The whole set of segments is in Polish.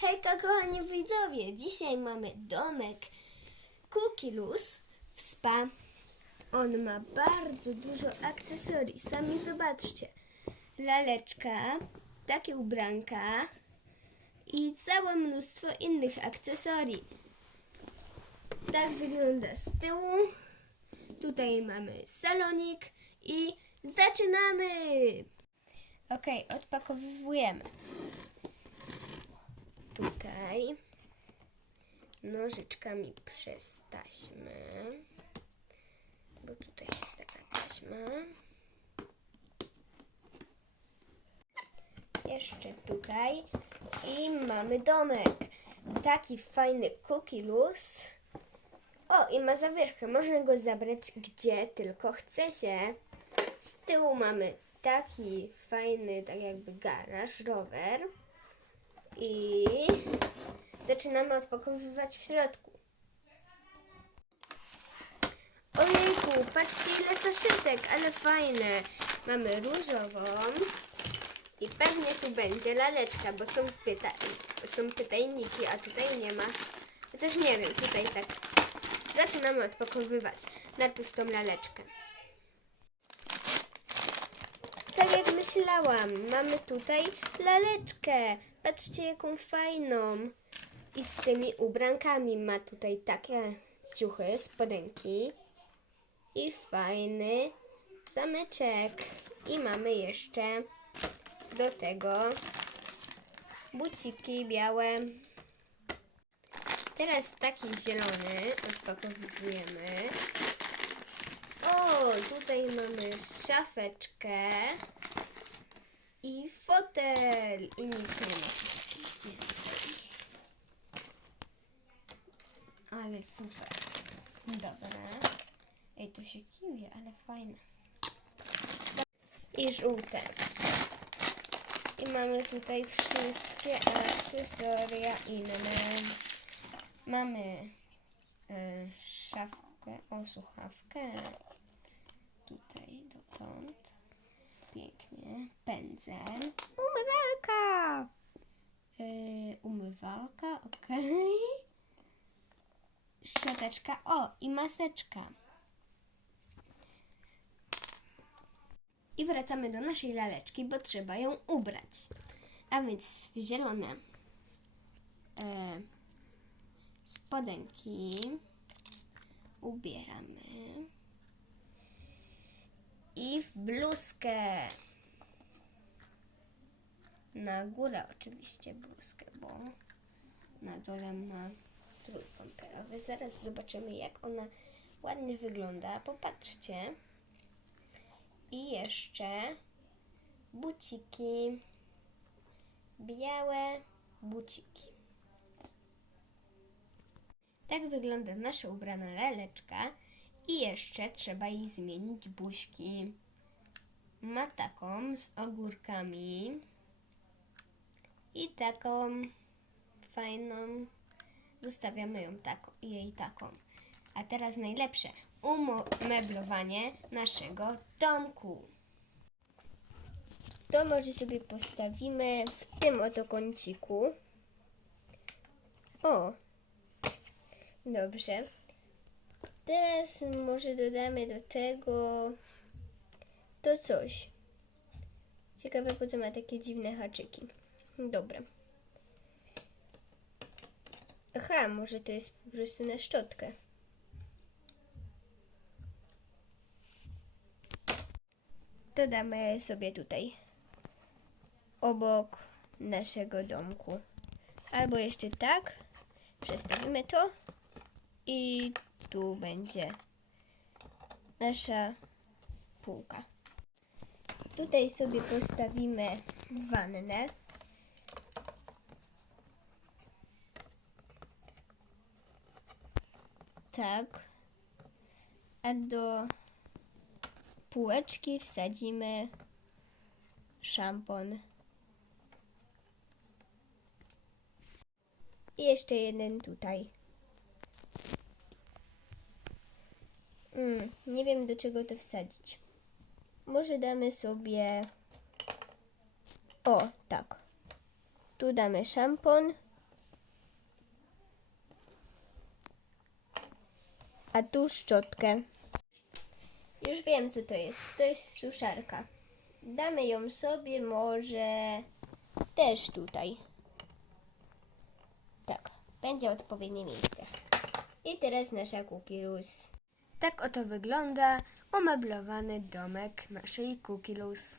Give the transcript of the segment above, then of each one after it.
Hejka kochani widzowie, dzisiaj mamy domek Kukilus w spa. On ma bardzo dużo akcesorii, sami zobaczcie. Laleczka, takie ubranka i całe mnóstwo innych akcesorii. Tak wygląda z tyłu. Tutaj mamy salonik i zaczynamy! Ok, odpakowujemy. Tutaj nożyczkami przez taśmę, bo tutaj jest taka taśma. Jeszcze tutaj i mamy domek. Taki fajny cookie loose. O, i ma zawieszkę. Można go zabrać gdzie tylko chce się. Z tyłu mamy taki fajny, tak jakby garaż, rower. I zaczynamy odpakowywać w środku. Ojejku, patrzcie ile saszetek, ale fajne. Mamy różową i pewnie tu będzie laleczka, bo są, pyta są pytajniki, a tutaj nie ma. Chociaż nie wiem, tutaj tak. Zaczynamy odpakowywać. Najpierw tą laleczkę. Tak jak myślałam, mamy tutaj laleczkę. Patrzcie, jaką fajną. I z tymi ubrankami ma tutaj takie ciuchy, spodenki. I fajny zamyczek. I mamy jeszcze do tego buciki białe. Teraz taki zielony odpakowujemy. O, tutaj mamy szafeczkę i fotel i nic nie ma więcej. Ale super. Dobra. Ej, to się kiwie, ale fajne. I żółte. I mamy tutaj wszystkie akcesoria inne. Mamy y, szafkę, o słuchawkę. Tutaj dotąd. Pięknie. Pędzel. Umywalka. Y, umywalka, okej. Szczoteczka. O, i maseczka. I wracamy do naszej laleczki, bo trzeba ją ubrać. A więc zielone e, spodenki ubieramy. I w bluzkę. Na górę oczywiście bluzkę, bo na dole ma strój pomperowy. Zaraz zobaczymy, jak ona ładnie wygląda. Popatrzcie. I jeszcze buciki. Białe buciki. Tak wygląda nasza ubrana laleczka. I jeszcze trzeba jej zmienić buźki. Ma taką z ogórkami. I taką fajną. Zostawiamy ją taką, jej taką. A teraz najlepsze umeblowanie naszego domku. To może sobie postawimy w tym oto kąciku. O! Dobrze. Teraz może dodamy do tego to coś. Ciekawe, po co ma takie dziwne haczyki. Dobra. Aha, może to jest po prostu na szczotkę. Dodamy sobie tutaj obok naszego domku. Albo jeszcze tak. Przestawimy to i tu będzie nasza półka. Tutaj sobie postawimy wannę. Tak. A do półeczki wsadzimy szampon. I jeszcze jeden tutaj. Mm, nie wiem do czego to wsadzić. Może damy sobie... O, tak. Tu damy szampon. A tu szczotkę. Już wiem co to jest. To jest suszarka. Damy ją sobie może też tutaj. Tak, będzie odpowiednie miejsce. I teraz nasza Cookie Rose. Tak oto wygląda umeblowany domek naszej Kukilus.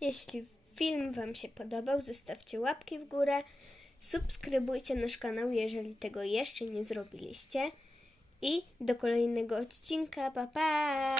Jeśli film Wam się podobał, zostawcie łapki w górę, subskrybujcie nasz kanał, jeżeli tego jeszcze nie zrobiliście. I do kolejnego odcinka. Pa pa!